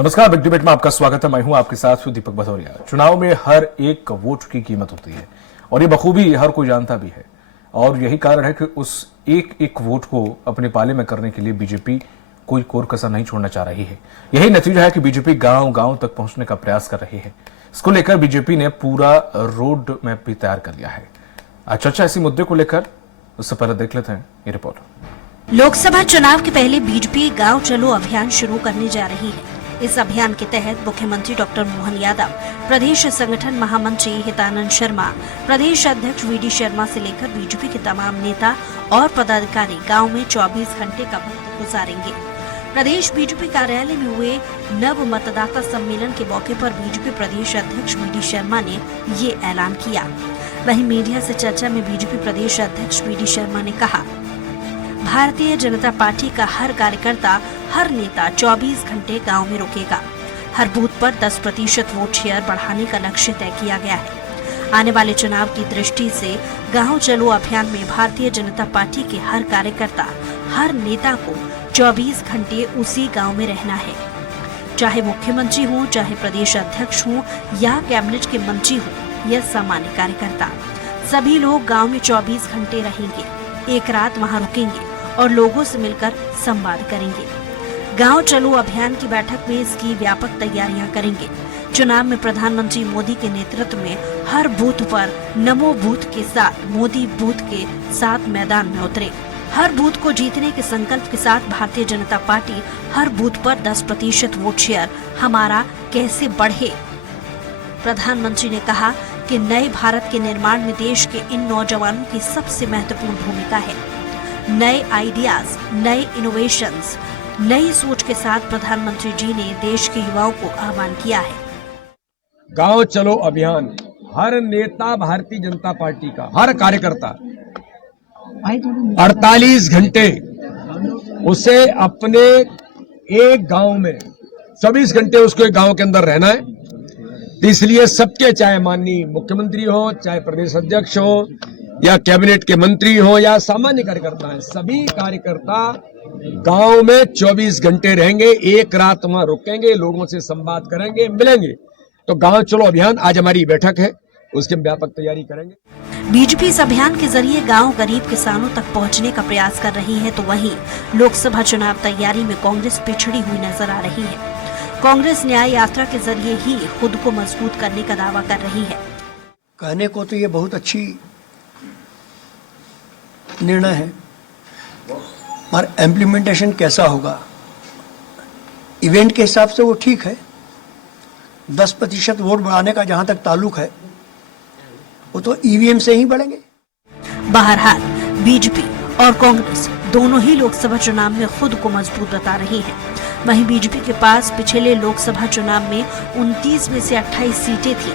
नमस्कार, big debate में आपका स्वागत है। मैं हूं आपके साथ दीपक भदौरिया। चुनाव में हर एक वोट की कीमत होती है और ये बखूबी हर कोई जानता भी है, और यही कारण है कि उस एक एक वोट को अपने पाले में करने के लिए बीजेपी कोई कोर कसर नहीं छोड़ना चाह रही है। यही नतीजा है कि बीजेपी गांव गांव तक पहुंचने का प्रयास कर रही है। इसको लेकर बीजेपी ने पूरा रोड मैप भी तैयार कर लिया है। आज चर्चा इसी मुद्दे को लेकर, उससे पहले देख लेते हैं ये रिपोर्ट। लोकसभा चुनाव के पहले बीजेपी गांव चलो अभियान शुरू करने जा रही है। इस अभियान के तहत मुख्यमंत्री डॉक्टर मोहन यादव, प्रदेश संगठन महामंत्री हितानंद शर्मा, प्रदेश अध्यक्ष वीडी शर्मा से लेकर बीजेपी के तमाम नेता और पदाधिकारी गांव में 24 घंटे का वक्त गुजारेंगे। प्रदेश बीजेपी कार्यालय में हुए नव मतदाता सम्मेलन के मौके पर बीजेपी प्रदेश अध्यक्ष वीडी शर्मा ने ये ऐलान किया। वहीं मीडिया से चर्चा में बीजेपी प्रदेश अध्यक्ष वीडी शर्मा ने कहा, भारतीय जनता पार्टी का हर कार्यकर्ता, हर नेता 24 घंटे गांव में रुकेगा। हर बूथ पर 10% वोट शेयर बढ़ाने का लक्ष्य तय किया गया है। आने वाले चुनाव की दृष्टि से गांव चलो अभियान में भारतीय जनता पार्टी के हर कार्यकर्ता, हर नेता को 24 घंटे उसी गांव में रहना है। चाहे मुख्यमंत्री हो, चाहे प्रदेश अध्यक्ष हो या कैबिनेट के मंत्री हो या सामान्य कार्यकर्ता, सभी लोग गाँव में 24 घंटे रहेंगे। एक रात वहाँ रुकेंगे और लोगों से मिलकर संवाद करेंगे। गांव चलो अभियान की बैठक में इसकी व्यापक तैयारियां करेंगे। चुनाव में प्रधानमंत्री मोदी के नेतृत्व में हर बूथ पर नमो बूथ के साथ मोदी बूथ के साथ मैदान में उतरे। हर बूथ को जीतने के संकल्प के साथ भारतीय जनता पार्टी हर बूथ पर 10% वोट शेयर हमारा कैसे बढ़े। प्रधानमंत्री ने कहा कि नए भारत के निर्माण में देश के इन नौजवानों की सबसे महत्वपूर्ण भूमिका है। नए आइडियाज, नए इनोवेशंस, नई सोच के साथ प्रधानमंत्री जी ने देश के युवाओं को आह्वान किया है। गांव चलो अभियान, हर नेता भारतीय जनता पार्टी का, हर कार्यकर्ता 48 घंटे उसे अपने एक गांव में 24 घंटे उसको एक गांव के अंदर रहना है। तो इसलिए सबके, चाहे माननीय मुख्यमंत्री हो, चाहे प्रदेश अध्यक्ष हो या कैबिनेट के मंत्री हो या सामान्य कार्यकर्ता हैं, सभी कार्यकर्ता गांव में 24 घंटे रहेंगे। एक रात वहां रुकेंगे, लोगों से संवाद करेंगे, मिलेंगे। तो गांव चलो अभियान आज हमारी बैठक है, उसकी व्यापक तैयारी करेंगे। बीजेपी इस अभियान के जरिए गांव गरीब किसानों तक पहुंचने का प्रयास कर रही है, तो वहीं लोकसभा चुनाव तैयारी में कांग्रेस पिछड़ी हुई नजर आ रही है। कांग्रेस न्याय यात्रा के जरिए ही खुद को मजबूत करने का दावा कर रही है। कहने को तो ये बहुत अच्छी निर्णय है, मगर इम्प्लीमेंटेशन कैसा होगा, इवेंट के हिसाब से वो ठीक है। 10% वोट बढ़ाने का जहां तक ताल्लुक है, वो तो ईवीएम से ही बढ़ेंगे। बहरहाल बीजेपी और कांग्रेस दोनों ही लोकसभा चुनाव में खुद को मजबूत बता रही हैं। वहीं बीजेपी के पास पिछले लोकसभा चुनाव में 29 में से 28 सीटें थी।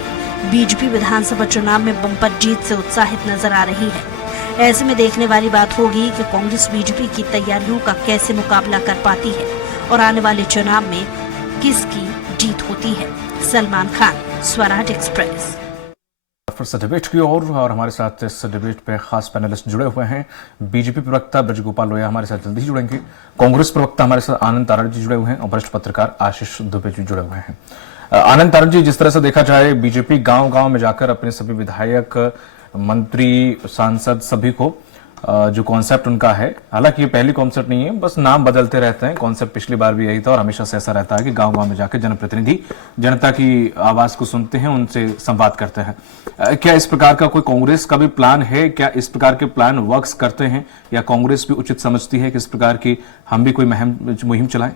बीजेपी विधानसभा चुनाव में बम्पर जीत से उत्साहित नजर आ रही है। ऐसे में देखने वाली बात होगी कि कांग्रेस बीजेपी की तैयारियों का कैसे मुकाबला कर पाती है और आने वाले चुनाव में किसकी जीत होती है। सलमान खान, स्वराज एक्सप्रेस। फिर से डिबेट की ओर, और हमारे साथ इस डिबेट पे खास पैनलिस्ट जुड़े हुए हैं। बीजेपी प्रवक्ता ब्रजगोपाल लोहिया हमारे साथ जल्दी ही जुड़ेंगे। कांग्रेस प्रवक्ता हमारे साथ आनंद तारण जी जुड़े हुए हैं और वरिष्ठ पत्रकार आशीष दुबे जी जुड़े हुए हैं। आनंद तारण जी, जिस तरह से देखा जाए, बीजेपी गांव गांव में जाकर अपने सभी विधायक, मंत्री, सांसद सभी को जो कॉन्सेप्ट उनका है, हालांकि ये पहली कॉन्सेप्ट नहीं है, बस नाम बदलते रहते हैं। कॉन्सेप्ट पिछली बार भी यही था और हमेशा से ऐसा रहता है कि गांव गांव में जाकर जनप्रतिनिधि जनता की आवाज को सुनते हैं, उनसे संवाद करते हैं। क्या इस प्रकार का कोई कांग्रेस का भी प्लान है? क्या इस प्रकार के प्लान वर्क्स करते हैं या कांग्रेस भी उचित समझती है कि इस प्रकार की हम भी कोई मुहिम चलाएं?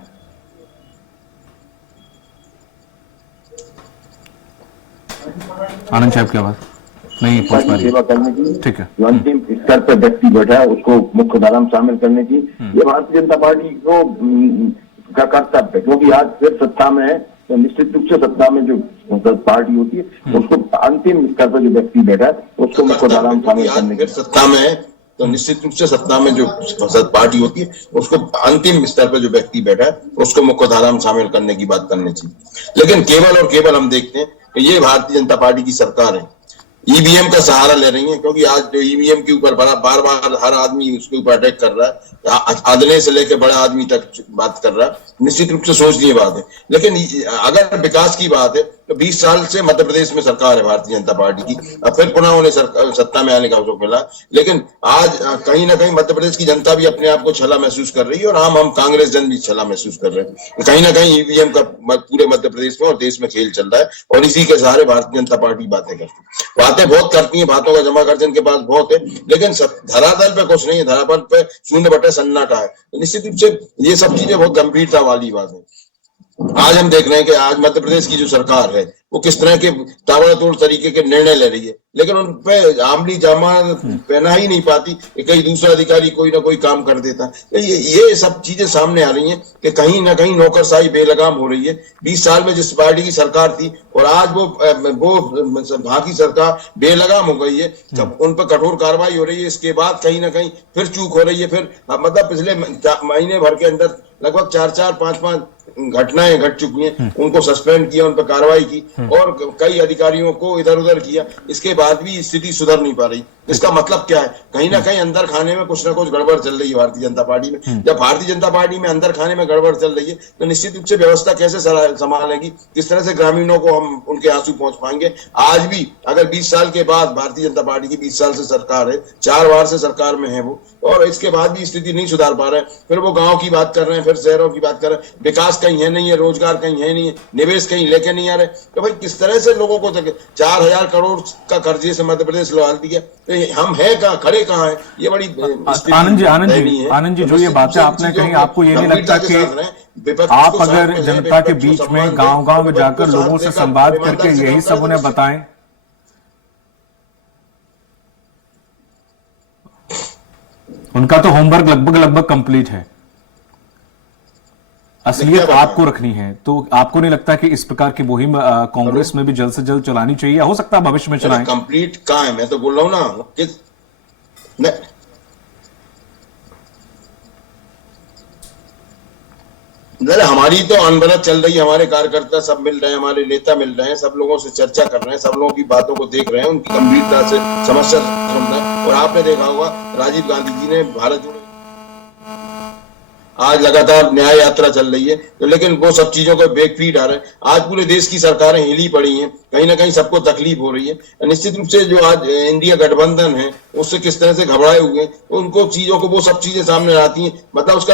आनंद साहब, क्या बात नहीं पहुंच पा रही? सेवा करने की, ठीक है, जो अंतिम स्तर पर व्यक्ति बैठा है उसको मुख्य धारा में शामिल करने की, ये भारतीय जनता पार्टी को का कर्तव्य है। क्योंकि आज फिर सत्ता में है, तो निश्चित रूप से सत्ता में जो पार्टी होती है उसको अंतिम स्तर पर जो व्यक्ति बैठा है उसको मुख्य धारा में शामिल करने की, सत्ता में है तो निश्चित रूप से सत्ता में जो पार्टी होती है उसको अंतिम स्तर पर जो व्यक्ति बैठा है उसको मुख्य धारा में शामिल करने की बात करनी चाहिए। लेकिन केवल और केवल हम देखते हैं कि ये भारतीय जनता पार्टी की सरकार है, ईवीएम का सहारा ले रही हैं, क्योंकि आज जो ईवीएम के ऊपर बार बार हर आदमी उसके ऊपर अटैक कर रहा है, आदमी से लेकर बड़े आदमी तक बात कर रहा है, निश्चित रूप से सोचनीय बात है। लेकिन अगर विकास की बात है तो 20 साल से मध्य प्रदेश में सरकार है भारतीय जनता पार्टी की, अब फिर पुनः उन्हें सत्ता में आने का अवसर मिला, लेकिन आज कहीं ना कहीं मध्य प्रदेश की जनता भी अपने आप को छला महसूस कर रही है और हम कांग्रेस जन भी छला महसूस कर रहे हैं। कहीं ना कहीं ईवीएम का पूरे मध्य प्रदेश में और देश में खेल चल रहा है और इसी के सहारे भारतीय जनता पार्टी बातें बहुत करती है, बातों का जमाखर्चन के पास बहुत है, लेकिन धरातल पे कुछ नहीं है, धरातल पे शून्य बटे सन्नाटा है। तो निश्चित रूप से ये सब चीजें बहुत गंभीरता वाली बात है। आज हम देख रहे हैं कि आज मध्य प्रदेश की जो सरकार है वो किस तरह के ताबड़तोड़ तरीके के निर्णय ले रही है, लेकिन उन पे आमली जामा पहना ही नहीं पाती कि कहीं दूसरा अधिकारी कोई ना कोई काम कर देता। तो ये सब चीजें सामने आ रही हैं कि कहीं ना कहीं नौकरशाही बेलगाम हो रही है। 20 साल में जिस पार्टी की सरकार थी और आज वो बाकी सरकार बेलगाम हो गई है, जब उन पर कठोर कार्रवाई हो रही है, इसके बाद कहीं ना कहीं फिर चूक हो रही है। फिर मतलब पिछले महीने भर के अंदर लगभग 4-5 घटनाएं घट चुकी हैं, उनको सस्पेंड किया, उन पर कार्रवाई की और कई अधिकारियों को इधर उधर किया, इसके बाद भी स्थिति सुधर नहीं पा रही। इसका मतलब क्या है? कहीं ना कहीं अंदर खाने में कुछ ना कुछ गड़बड़ चल रही है भारतीय जनता पार्टी में। जब भारतीय जनता पार्टी में अंदर खाने में गड़बड़ चल रही है तो निश्चित रूप से व्यवस्था कैसे संभालेगी, किस तरह से ग्रामीणों को हम उनके आंसू पहुंच पाएंगे। आज भी अगर 20 साल के बाद भारतीय जनता पार्टी की 20 साल से सरकार है, 4 बार से सरकार में है वो, और इसके बाद भी स्थिति नहीं सुधार पा रहे हैं। फिर वो गांव की बात कर रहे हैं, फिर शहरों की बात कर रहे हैं, विकास कहीं है नहीं है, रोजगार कहीं है नहीं है, निवेश कहीं लेके नहीं आ रहे। तो भाई किस तरह से लोगों को 4000 करोड़ का कर्जे से मध्य प्रदेश लौटा दिया, तो हम है कहाँ, खड़े कहाँ है? ये बड़ी आनंद जी जो ये बातें आपने कही, आपको ये नहीं लगता कि आप अगर जनता के बीच में गांव-गांव में जाकर लोगों से संवाद करके यही सब उन्हें बताएं? उनका तो होमवर्क लगभग कंप्लीट है, असलियत आपको रखनी है। तो आपको नहीं लगता कि इस प्रकार की मुहिम कांग्रेस में भी जल्द से जल्द चलानी चाहिए? हो सकता है भविष्य में चलाएं। कंप्लीट कहां है? मैं तो बोल रहा हूं ना हमारी तो अनबरत चल रही है, हमारे कार्यकर्ता सब मिल रहे हैं, हमारे नेता मिल रहे हैं, सब लोगों से चर्चा कर रहे हैं, सब लोगों की बातों को देख रहे हैं, उनकी गंभीरता से समस्या सुन रहे हैं। और आपने देखा होगा राजीव गांधी जी ने भारत जोड़ो, आज लगातार न्याय यात्रा चल रही है, तो लेकिन वो सब चीजों को बैकफीड आ रहे हैं। आज पूरे देश की सरकारें हिली पड़ी हैं, कहीं ना कहीं सबको तकलीफ हो रही है। निश्चित रूप से जो आज इंडिया गठबंधन है उससे किस तरह से घबराए हुए हैं, तो उनको चीजों को वो सब चीजें सामने आती हैं। मतलब उसका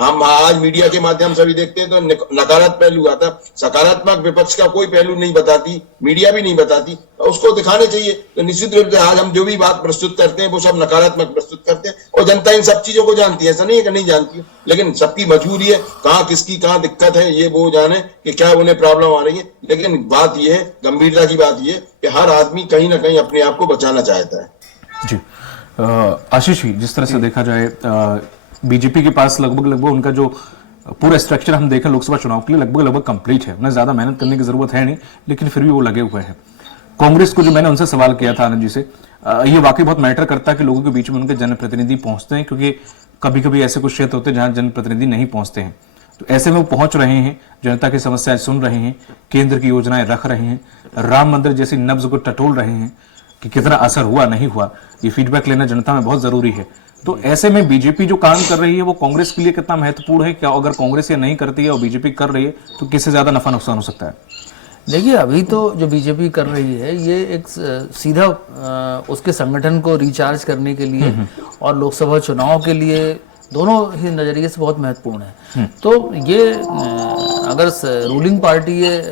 हम आज मीडिया के माध्यम से भी देखते हैं तो नकारात्मक पहलू आता, सकारात्मक विपक्ष का कोई पहलू नहीं बताती, मीडिया भी नहीं बताती, उसको दिखाने चाहिए। तो निश्चित रूप से आज हम जो भी बात प्रस्तुत करते हैं वो सब नकारात्मक प्रस्तुत करते हैं, और जनता इन सब चीजों को जानती है, ऐसा नहीं है कि नहीं जानती, लेकिन सबकी मजबूरी है कहाँ किसकी कहाँ दिक्कत है ये वो जाने कि क्या उन्हें प्रॉब्लम आ रही है। लेकिन बात ये है, गंभीरता की बात ये कि हर आदमी कहीं ना कहीं अपने आप को बचाना चाहता है। जी आशीष जी, जिस तरह से देखा जाए बीजेपी के पास लगभग उनका जो पूरा स्ट्रक्चर हम देखें लोकसभा चुनाव के लिए लगभग कंप्लीट है, उन्हें ज्यादा मेहनत करने की जरूरत है नहीं, लेकिन फिर भी वो लगे हुए हैं। कांग्रेस को जो मैंने उनसे सवाल किया था आनंद जी से, ये वाकई बहुत मैटर करता है कि लोगों के बीच में उनके जनप्रतिनिधि पहुंचते हैं, क्योंकि कभी कभी ऐसे कुछ क्षेत्र होते हैं जहां जनप्रतिनिधि नहीं पहुंचते हैं। तो ऐसे में वो पहुंच रहे हैं, जनता की समस्याएं सुन रहे हैं, केंद्र की योजनाएं रख रहे हैं, राम मंदिर जैसी नब्ज को टटोल रहे हैं कि कितना असर हुआ नहीं हुआ, ये फीडबैक लेना जनता में बहुत जरूरी है। तो ऐसे में बीजेपी जो काम कर रही है वो कांग्रेस के लिए कितना महत्वपूर्ण है? क्या अगर कांग्रेस ये नहीं करती है और बीजेपी कर रही है तो किससे ज्यादा नफा नुकसान हो सकता है? देखिए, अभी तो जो बीजेपी कर रही है ये एक सीधा उसके संगठन को रिचार्ज करने के लिए और लोकसभा चुनाव के लिए दोनों ही नजरिए से बहुत महत्वपूर्ण है। तो ये अगर रूलिंग पार्टी ये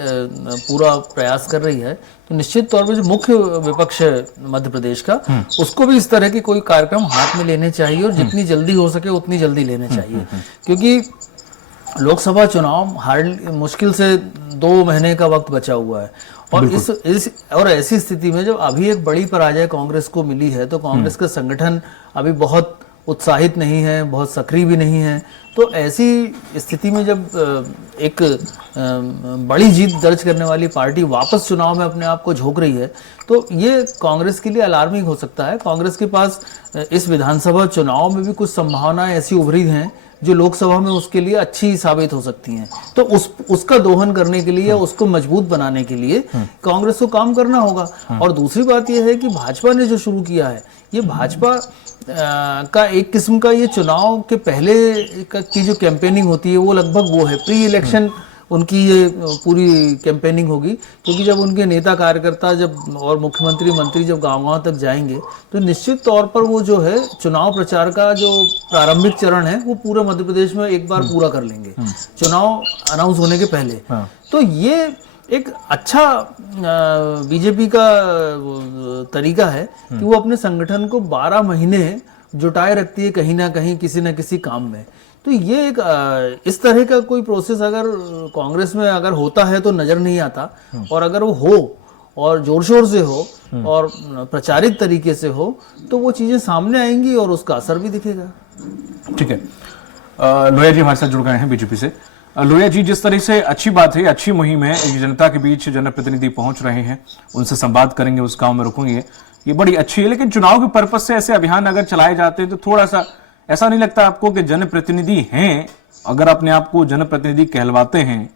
पूरा प्रयास कर रही है तो निश्चित तौर पर जो मुख्य विपक्ष है मध्य प्रदेश का, उसको भी इस तरह के कोई कार्यक्रम हाथ में लेने चाहिए और जितनी जल्दी हो सके उतनी जल्दी लेने चाहिए, क्योंकि लोकसभा चुनाव मुश्किल से 2 महीने का वक्त बचा हुआ है। और और ऐसी स्थिति में जब अभी एक बड़ी पराजय कांग्रेस को मिली है तो कांग्रेस का संगठन अभी बहुत उत्साहित नहीं है, बहुत सक्रिय भी नहीं है। तो ऐसी स्थिति में जब एक बड़ी जीत दर्ज करने वाली पार्टी वापस चुनाव में अपने आप को झोंक रही है तो ये कांग्रेस के लिए अलार्मिंग हो सकता है। कांग्रेस के पास इस विधानसभा चुनाव में भी कुछ संभावनाएं ऐसी उभरी हैं जो लोकसभा में उसके लिए अच्छी साबित हो सकती हैं। तो उसका दोहन करने के लिए, उसको मजबूत बनाने के लिए कांग्रेस को काम करना होगा। और दूसरी बात यह है कि भाजपा ने जो शुरू किया है, ये भाजपा का एक किस्म का ये चुनाव के पहले की जो कैंपेनिंग होती है वो लगभग वो है, प्री इलेक्शन उनकी ये पूरी कैंपेनिंग होगी। क्योंकि जब उनके नेता कार्यकर्ता जब और मुख्यमंत्री मंत्री जब गांव-गांव तक जाएंगे तो निश्चित तौर पर वो जो है चुनाव प्रचार का जो प्रारंभिक चरण है वो पूरे मध्य प्रदेश में एक बार पूरा कर लेंगे चुनाव अनाउंस होने के पहले। तो ये एक अच्छा बीजेपी का तरीका है कि वो अपने संगठन को 12 महीने जुटाए रखती है कहीं ना कहीं किसी न किसी काम में। तो ये एक इस तरह का कोई प्रोसेस अगर कांग्रेस में अगर होता है तो नजर नहीं आता, और अगर वो हो और जोर शोर से हो और प्रचारित तरीके से हो तो वो चीजें सामने आएंगी और उसका असर भी दिखेगा। ठीक है, लोहिया जी हमारे साथ जुड़ गए हैं बीजेपी से। लोहिया जी, जिस तरह से अच्छी बात है, अच्छी मुहिम है, जनता के बीच जनप्रतिनिधि पहुंच रहे हैं, उनसे संवाद करेंगे, उस गांव में रुकेंगे, ये बड़ी अच्छी है। लेकिन चुनाव के पर्पज से ऐसे अभियान अगर चलाए जाते हैं तो थोड़ा सा ऐसा नहीं लगता आपको कि जनप्रतिनिधि हैं, अगर अपने आप को जनप्रतिनिधि कहलवाते हैं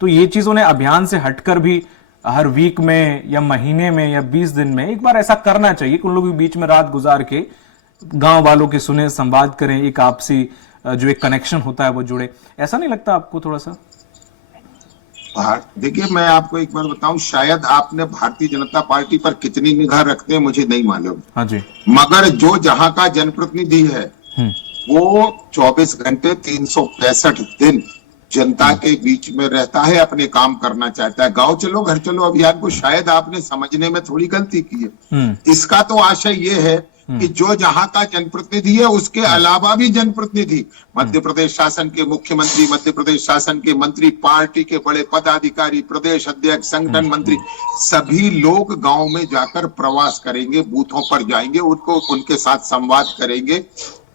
तो ये चीज उन्हें अभियान से हटकर भी हर वीक में या महीने में या 20 दिन में एक बार ऐसा करना चाहिए कि उन लोगों के बीच में रात गुजार के गांव वालों के सुने, संवाद करें, एक आपसी जो एक कनेक्शन होता है वो जुड़े। ऐसा नहीं लगता आपको थोड़ा सा? देखिए, मैं आपको एक बार बताऊं, शायद आपने भारतीय जनता पार्टी पर कितनी निगाह रखते हैं मुझे नहीं मालूम। हाँ जी। मगर जो जहां का जनप्रतिनिधि है वो 24 घंटे 365 दिन जनता के बीच में रहता है, अपने काम करना चाहता है। गांव चलो घर चलो अभियान को शायद आपने समझने में थोड़ी गलती की है। इसका तो आशय ये है कि जो जहां का जनप्रतिनिधि है उसके अलावा भी जनप्रतिनिधि, मध्य प्रदेश शासन के मुख्यमंत्री, मध्य प्रदेश शासन के मंत्री, पार्टी के बड़े पदाधिकारी, प्रदेश अध्यक्ष, संगठन मंत्री, सभी लोग गांव में जाकर प्रवास करेंगे, बूथों पर जाएंगे, उनके साथ संवाद करेंगे,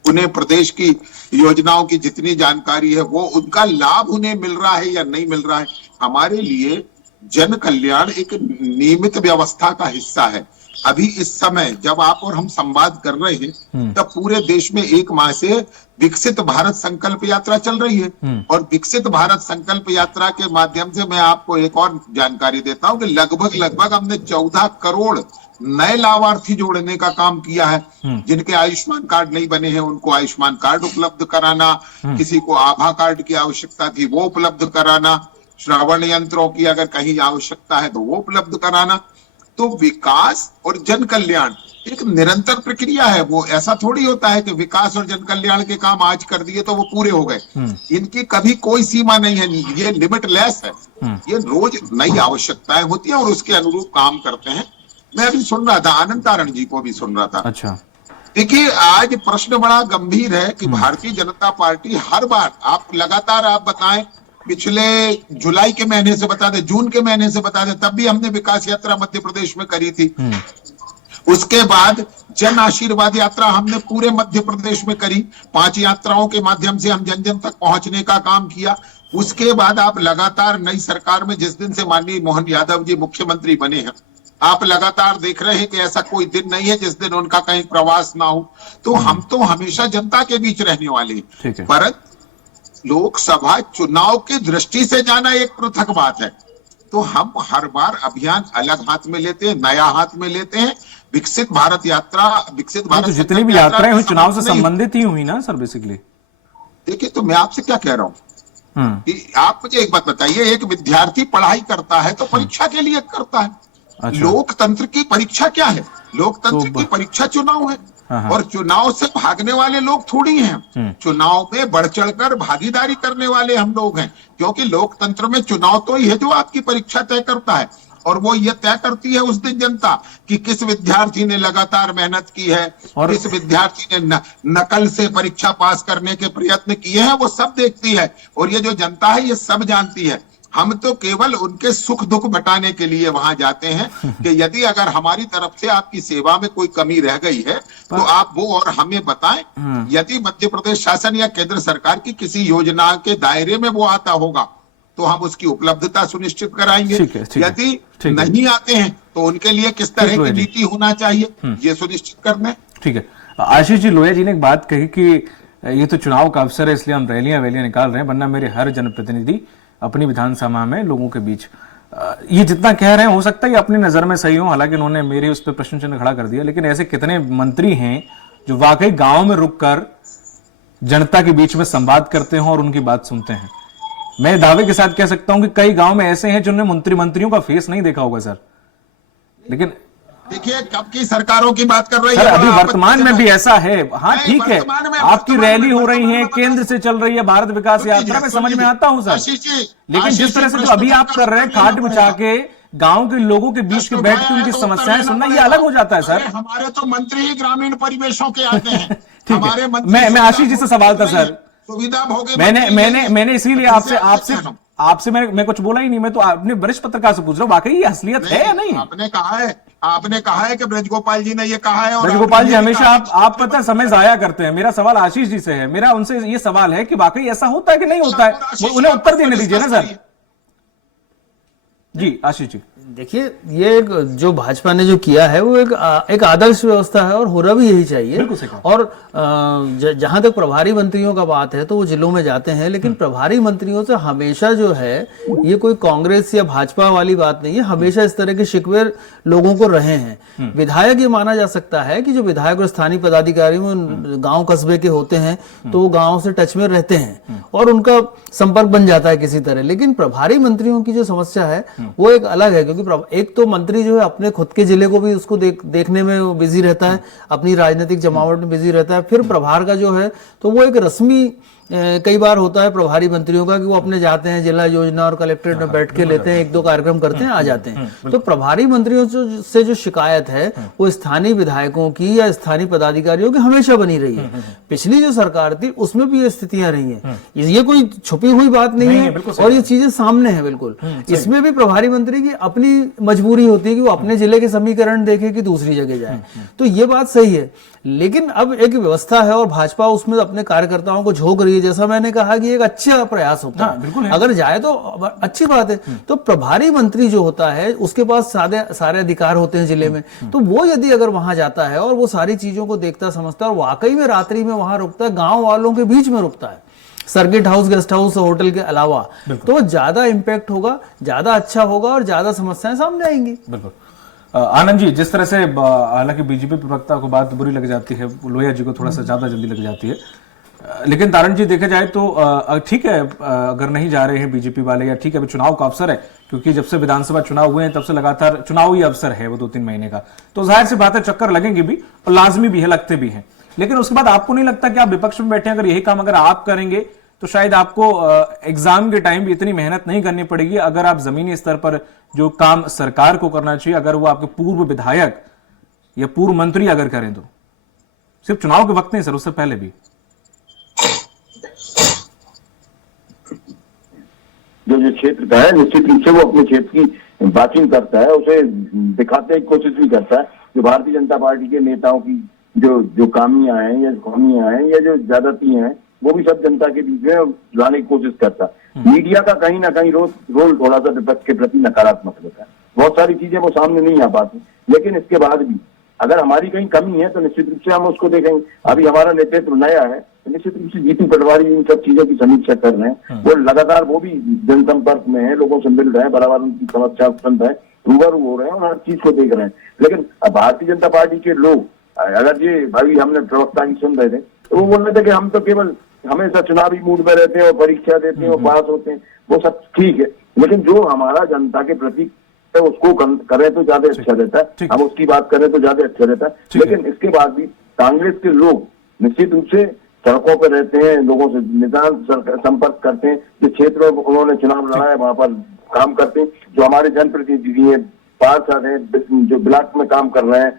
उन्हें प्रदेश की योजनाओं की जितनी जानकारी है वो उनका लाभ उन्हें मिल रहा है या नहीं मिल रहा है। हमारे लिए जन कल्याण एक नियमित व्यवस्था का हिस्सा है। अभी इस समय जब आप और हम संवाद कर रहे हैं तब पूरे देश में 1 माह से विकसित भारत संकल्प यात्रा चल रही है, और विकसित भारत संकल्प यात्रा के माध्यम से मैं आपको एक और जानकारी देता हूं कि लगभग हमने 14 करोड़ नए लाभार्थी जोड़ने का काम किया है। जिनके आयुष्मान कार्ड नहीं बने हैं उनको आयुष्मान कार्ड उपलब्ध कराना, किसी को आभा कार्ड की आवश्यकता थी वो उपलब्ध कराना, श्रवण यंत्रों की अगर कहीं आवश्यकता है तो वो उपलब्ध कराना। तो विकास और जन कल्याण एक निरंतर प्रक्रिया है। वो ऐसा थोड़ी होता है कि विकास और जन कल्याण के काम आज कर दिए तो वो पूरे हो गए। इनकी कभी कोई सीमा नहीं है, ये लिमिटलेस है। ये रोज नई आवश्यकताएं होती हैं और उसके अनुरूप काम करते हैं। मैं अभी सुन रहा था, आनंद तारण जी को भी सुन रहा था। अच्छा, देखिए, आज प्रश्न बड़ा गंभीर है कि भारतीय जनता पार्टी हर बार, आप लगातार आप बताएं, पिछले जुलाई के महीने से बता दे, जून के महीने से बता दे, तब भी हमने विकास यात्रा मध्य प्रदेश में करी थी। उसके बाद जन आशीर्वाद यात्रा हमने पूरे मध्य प्रदेश में करी। 5 यात्राओं के माध्यम से हम जन जन तक पहुंचने का काम किया। उसके बाद आप लगातार नई सरकार में, जिस दिन से माननीय मोहन यादव जी मुख्यमंत्री बने हैं, आप लगातार देख रहे हैं कि ऐसा कोई दिन नहीं है जिस दिन उनका कहीं प्रवास ना हो। तो हम तो हमेशा जनता के बीच रहने वाले हैं, परंतु लोकसभा चुनाव की दृष्टि से जाना एक पृथक बात है। तो हम हर बार अभियान अलग हाथ में लेते हैं, नया हाथ में लेते हैं। विकसित भारत यात्रा, विकसित भारत, तो जितनी भी यात्राएं हुई चुनाव से संबंधित ही हुई ना सर, बेसिकली। देखिए, तो मैं आपसे क्या कह रहा हूं कि आप मुझे एक बात बताइए, एक विद्यार्थी पढ़ाई करता है तो परीक्षा के लिए करता है। अच्छा। लोकतंत्र की परीक्षा क्या है? लोकतंत्र की परीक्षा चुनाव है। और चुनाव से भागने वाले लोग थोड़ी हैं। चुनाव में बढ़ चढ़कर भागीदारी करने वाले हम लोग हैं, क्योंकि लोकतंत्र में चुनाव तो ही है जो आपकी परीक्षा तय करता है। और वो ये तय करती है उस दिन जनता कि किस विद्यार्थी ने लगातार मेहनत की है, और किस विद्यार्थी ने नकल से परीक्षा पास करने के प्रयत्न किए हैं, वो सब देखती है। और ये जो जनता है ये सब जानती है। हम तो केवल उनके सुख दुख बटाने के लिए वहां जाते हैं कि यदि अगर हमारी तरफ से आपकी सेवा में कोई कमी रह गई है तो आप वो और हमें बताएं। यदि मध्य प्रदेश शासन या केंद्र सरकार की किसी योजना के दायरे में वो आता होगा तो हम उसकी उपलब्धता सुनिश्चित कराएंगे। यदि नहीं आते हैं तो उनके लिए किस तरह की नीति होना चाहिए ये सुनिश्चित करना है। ठीक है। आशीष जी, लोहिया जी ने एक बात कही कि ये तो चुनाव का अवसर है इसलिए हम रैलियां वैलियां निकाल रहे हैं, वरना मेरे हर जनप्रतिनिधि अपनी विधानसभा में लोगों के बीच ये जितना कह रहे हैं हो सकता है ये अपनी नजर में सही हो, हालांकि उन्होंने मेरे उस पर प्रश्न चिन्ह खड़ा कर दिया, लेकिन ऐसे कितने मंत्री हैं जो वाकई गांव में रुककर जनता के बीच में संवाद करते हैं और उनकी बात सुनते हैं। मैं दावे के साथ कह सकता हूं कि कई गांव में ऐसे हैं जिन्होंने मंत्रियों का फेस नहीं देखा होगा सर। लेकिन देखिए कब की सरकारों की बात कर रही सर, है, अभी वर्तमान में भी ऐसा है। हाँ नहीं, ठीक है, वर्तमान में- आपकी वर्तमान रैली में- हो रही वर्तमान है, में केंद्र से चल रही है भारत विकास यात्रा, मैं समझ में आता हूं सर, लेकिन जिस तरह से जो अभी आप कर रहे हैं खाट बिछा के गांव के लोगों के बीच में बैठ के उनकी समस्याएं सुनना, ये अलग हो जाता है सर। हमारे तो मंत्री ही ग्रामीण परिवेशों के आते हैं। ठीक है, हमारे मंत्री मैं आशीष जी से सवाल था सर, सुविधा भोगी मैंने इसीलिए आपसे मैं कुछ बोला ही नहीं, मैं तो अपने वरिष्ठ पत्रकार से पूछ रहा हूँ वाकई ये असलियत है या नहीं। आपने कहा है कि ब्रजगोपाल जी ने ये कहा है, और ब्रजगोपाल जी हमेशा आप पता समय जाया करते हैं। मेरा सवाल आशीष जी से है, मेरा उनसे ये सवाल है कि वाकई ऐसा होता है कि नहीं होता है, उन्हें उत्तर देने दीजिए ना सर। जी आशीष जी, देखिए ये जो भाजपा ने जो किया है वो एक आदर्श व्यवस्था है और होना भी यही चाहिए। और जहां तक प्रभारी मंत्रियों का बात है तो वो जिलों में जाते हैं, लेकिन प्रभारी मंत्रियों से हमेशा जो है ये कोई कांग्रेस या भाजपा वाली बात नहीं है, हमेशा इस तरह के शिकवे लोगों को रहे हैं। विधायक ये माना जा सकता है कि जो विधायक और स्थानीय पदाधिकारी में गांव कस्बे के होते हैं तो वो गांव से टच में रहते हैं और उनका संपर्क बन जाता है किसी तरह, लेकिन प्रभारी मंत्रियों की जो समस्या है वो एक अलग है, क्योंकि एक तो मंत्री जो है अपने खुद के जिले को भी उसको देखने में बिजी रहता है, अपनी राजनीतिक जमावट में बिजी रहता है, फिर प्रभार का जो है तो वो एक रस्मी कई बार होता है प्रभारी मंत्रियों का कि वो अपने जाते हैं जिला योजना और कलेक्ट्रेट में बैठ के लेते हैं, एक दो कार्यक्रम करते हैं, आ जाते हैं। तो प्रभारी मंत्रियों से जो शिकायत है वो स्थानीय विधायकों की या स्थानीय पदाधिकारियों की हमेशा बनी रही है। पिछली जो सरकार थी उसमें भी ये स्थितियां रही हैं, ये कोई छुपी हुई बात नहीं है और ये चीजें सामने है बिल्कुल। इसमें भी प्रभारी मंत्री की अपनी मजबूरी होती है कि वो अपने जिले के समीकरण देखे कि दूसरी जगह जाए, तो ये बात सही है। लेकिन अब एक व्यवस्था है और भाजपा उसमें अपने कार्यकर्ताओं को झोंक रही है, जैसा मैंने कहा कि एक अच्छा प्रयास होता है, अगर जाए तो अच्छी बात है। तो प्रभारी मंत्री जो होता है उसके पास सारे अधिकार होते हैं जिले में, तो वो यदि अगर वहां जाता है और वो सारी चीजों को देखता समझता है और वाकई में रात्रि में वहां रुकता है, गांव वालों के बीच में रुकता है, circuit house, guest house, hotel के अलावा, तो ज्यादा इंपैक्ट होगा, ज्यादा अच्छा होगा और ज्यादा समस्याएं सामने आएंगी। बिल्कुल। आनंद जी, जिस तरह से हालांकि बीजेपी प्रवक्ता को बात बुरी लग जाती है, लोहिया जी को थोड़ा सा ज्यादा जल्दी लग जाती है, लेकिन तारण जी देखा जाए तो ठीक है अगर नहीं जा रहे हैं बीजेपी वाले, या ठीक है अभी चुनाव का अवसर है, क्योंकि जब से विधानसभा चुनाव हुए हैं तब से लगातार चुनावी अवसर है वो 2-3 महीने का, तो जाहिर सी बात है चक्कर लगेंगे भी और लाजमी भी है, लगते भी हैं। लेकिन उसके बाद आपको नहीं लगता कि आप विपक्ष में बैठे अगर यही काम अगर आप करेंगे तो शायद आपको एग्जाम के टाइम भी इतनी मेहनत नहीं करनी पड़ेगी, अगर आप जमीनी स्तर पर जो काम सरकार को करना चाहिए अगर वो आपके पूर्व विधायक या पूर्व मंत्री अगर करें, तो सिर्फ चुनाव के वक्त नहीं सर, उससे पहले भी जो क्षेत्र का है निश्चित रूप से वो अपने क्षेत्र की बातचीत करता है, उसे दिखाने की कोशिश भी करता है। जो भारतीय जनता पार्टी के नेताओं की जो खामियां हैं या खामियां हैं या जो ज्यादतियां हैं वो भी सब जनता के बीच में लाने की कोशिश करता है। मीडिया का कहीं ना कहीं रोल थोड़ा सा विपक्ष के प्रति नकारात्मक होता है, बहुत सारी चीजें वो सामने नहीं आ पाती, लेकिन इसके बाद भी अगर हमारी कहीं कमी है तो निश्चित रूप से हम उसको देखेंगे। अभी हमारा नेतृत्व नया है तो निश्चित रूप से जीतू पटवारी इन सब चीजों की समीक्षा कर रहे हैं, वो लगातार वो भी जनसंपर्क में है, लोगों से मिल रहे हैं, बराबर उनकी समस्या सुन रहे हैं, रूबरू हो रहे हैं और हर चीज को देख रहे हैं। लेकिन भारतीय जनता पार्टी के लोग अगर ये भाई हमने प्रवक्ता की सुन रहे थे तो वो बोल रहे थे कि हम तो केवल हमेशा चुनावी मूड में रहते हैं और परीक्षा देते हैं और पास होते हैं, वो सब ठीक है, लेकिन जो हमारा जनता के प्रति उसको करें तो ज्यादा अच्छा रहता है, हम उसकी बात करें तो ज्यादा अच्छा रहता है। लेकिन इसके बाद भी कांग्रेस के लोग निश्चित रूप से सड़कों पर रहते हैं, लोगों से निदान संपर्क करते हैं, जो क्षेत्र में उन्होंने चुनाव लड़ा है वहां पर काम करते हैं, जो हमारे जनप्रतिनिधि हैं, पार्षद हैं, जो ब्लॉक में काम कर रहे हैं,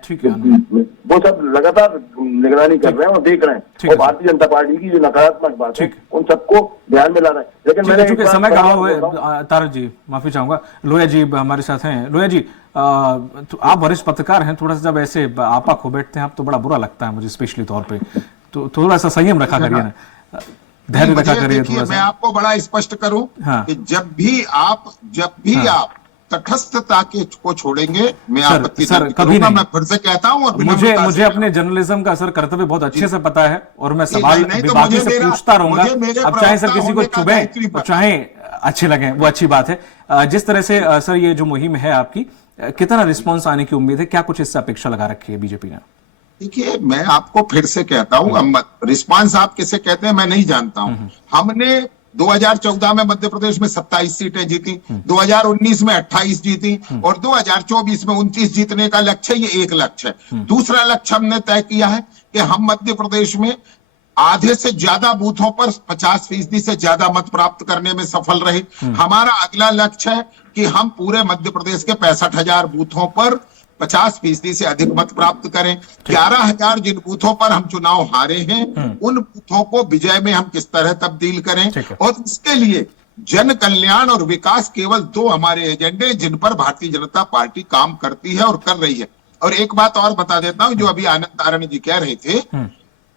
वो सब लगातार निगरानी कर रहे हैं और देख रहे हैं, और भारतीय जनता पार्टी की जो नकारात्मक बात है उन सबको ध्यान में ला रहे हैं। लेकिन मैंने चूंकि समय का अभाव है, तारक जी माफी चाहूंगा, लोहिया जी हमारे साथ हैं। लोहिया जी तो आप वरिष्ठ पत्रकार हैं, थोड़ा सा जब ऐसे आपा खो बैठते हैं आप तो बड़ा बुरा लगता है मुझे स्पेशली तौर पे, तो थोड़ा सा संयम रखा करिए ना, धैर्य रखा करिए थोड़ा सा। मैं आपको बड़ा स्पष्ट करूं कि जब भी आप तटस्थता के को छोड़ेंगे, मैं सर, आपत्ति सर, नहीं कभी करूंगा। नहीं। मैं फिर से कहता हूं और मुझे विनम्रता मुझे से अपने जर्नलिज्म का सर कर्तव्य बहुत अच्छे से पता है और मैं नहीं, सवाल नहीं, तो विभागी मुझे से मेरा- पूछता रहूंगा। मुझे मेरे अब चाहे सर प्रवक्ता किसी को होने का चुभे दायित्व और चाहे अच्छे लगे, वो अच्छी बात है। जिस तरह से सर ये जो मुहिम है आपकी, कितना रिस्पॉन्स आने की उम्मीद है, क्या कुछ इससे अपेक्षा लगा रखी है बीजेपी ने? देखिए, मैं आपको फिर से कहता हूं, रिस्पांस आप किसे कहते हैं मैं नहीं जानता हूं। हमने 2014 में मध्य प्रदेश में 27 सीटें जीती, 2019 में 28 जीती और 2024 में 29 जीतने का लक्ष्य, ये एक लक्ष्य है। दूसरा लक्ष्य हमने तय किया है कि हम मध्य प्रदेश में आधे से ज्यादा बूथों पर 50% से ज्यादा मत प्राप्त करने में सफल रहे। हमारा अगला लक्ष्य है कि हम पूरे मध्य प्रदेश के 65,000 बूथों पर 50% से अधिक मत प्राप्त करें। 11,000 जिन बूथों पर हम चुनाव हारे हैं, उन बूथों को विजय में हम किस तरह तब्दील करें, और इसके लिए जन कल्याण और विकास केवल 2 हमारे एजेंडे जिन पर भारतीय जनता पार्टी काम करती है और कर रही है। और एक बात और बता देता हूं, जो अभी आनंद तारण जी कह रहे थे,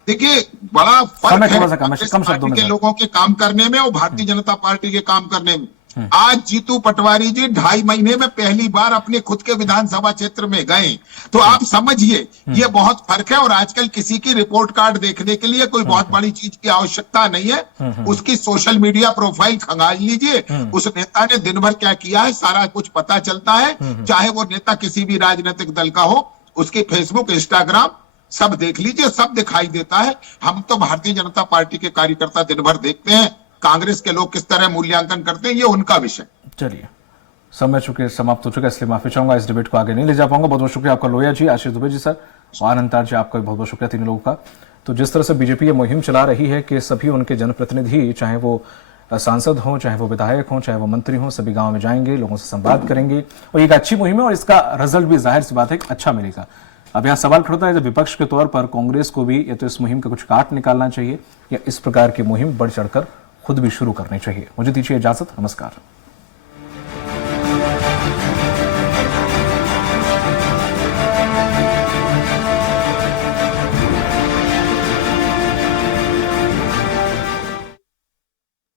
देखिए बड़ा फर्क है कांग्रेस पार्टी के लोगों के काम करने में और भारतीय जनता पार्टी के काम करने में। आज जीतू पटवारी जी 2.5 महीने में पहली बार अपने खुद के विधानसभा क्षेत्र में गए, तो आप समझिए ये बहुत फर्क है। और आजकल किसी की रिपोर्ट कार्ड देखने के लिए कोई बहुत बड़ी चीज की आवश्यकता नहीं है, उसकी सोशल मीडिया प्रोफाइल खंगाल लीजिए, उस नेता ने दिन भर क्या किया है सारा कुछ पता चलता है। चाहे वो नेता किसी भी राजनीतिक दल का हो, उसकी फेसबुक, इंस्टाग्राम सब देख लीजिए, सब दिखाई देता है। हम तो भारतीय जनता पार्टी के कार्यकर्ता दिन भर देखते हैं, कांग्रेस के लोग किस तरह मूल्यांकन करते हैं ये उनका विषय। चलिए, समय चुके समाप्त हो चुका है, इसलिए माफी चाहूंगा, इस डिबेट को आगे नहीं ले जा पाऊंगा। बहुत बहुत शुक्रिया आपका, लोहिया जी, आशीष दुबे जी सर और आनंद तार जी, आपका बहुत बहुत शुक्रिया तीनों लोगों का। तो जिस तरह से बीजेपी ये मुहिम चला रही है कि सभी उनके जनप्रतिनिधि, चाहे वो सांसद हों, चाहे वो विधायक हों, चाहे वो मंत्री हों, सभी गांव में जाएंगे, लोगों से संवाद करेंगे, और एक अच्छी मुहिम है और इसका रिजल्ट भी जाहिर सी बात है अच्छा मिलेगा। अब यहाँ सवाल खड़ा है, जब विपक्ष के तौर पर कांग्रेस को भी या तो इस मुहिम का कुछ काट निकालना चाहिए या इस प्रकार की मुहिम बढ़ चढ़कर खुद भी शुरू करनी चाहिए। मुझे दीजिए इजाजत, नमस्कार।